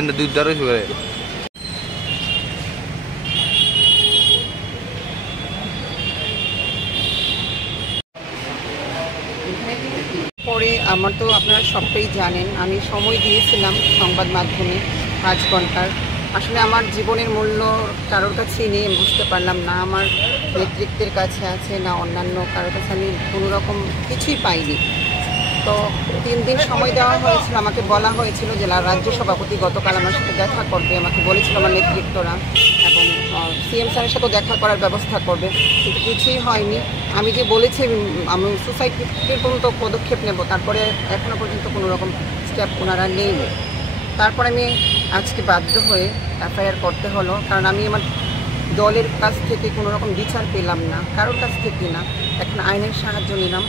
কিন্তু দুধ দারুই করে পরে আমার তো আপনারা সবটাই জানেন, আমি সময় দিয়েছিলাম সংবাদ মাধ্যমে 5 ঘন্টার। আসলে আমার জীবনের মূল্য কারোর কাছেই নেই, আমি বুঝতে পারলাম না আমার নেতৃত্বের কাছে আছে না অন্যান্য কারোর কাছে, আমি কোনো রকম কিছুই পাইনি। তো 3 দিন সময় দেওয়া হয়েছিল, আমাকে বলা হয়েছিল যে রাজ্য সভাপতি গতকাল আমার সাথে দেখা করবে, আমাকে বলেছিল আমার নেতৃত্বরা, এবং সিএম স্যারের সাথেও দেখা করার ব্যবস্থা করবে, কিন্তু কিছুই হয়নি। আমি যে বলেছি আমি সোসাইটির পর্যন্ত পদক্ষেপ নেব, তারপরে এখনও পর্যন্ত কোনো রকম স্টেপ ওনারা নেয়নি। তারপর আমি আজকে বাধ্য হয়ে এফআইআর করতে হলো, কারণ আমি আমার দলের কাছ থেকে কোনো রকম বিচার পেলাম না, কারোর কাছ থেকে না। এখন আইনের সাহায্য নিলাম।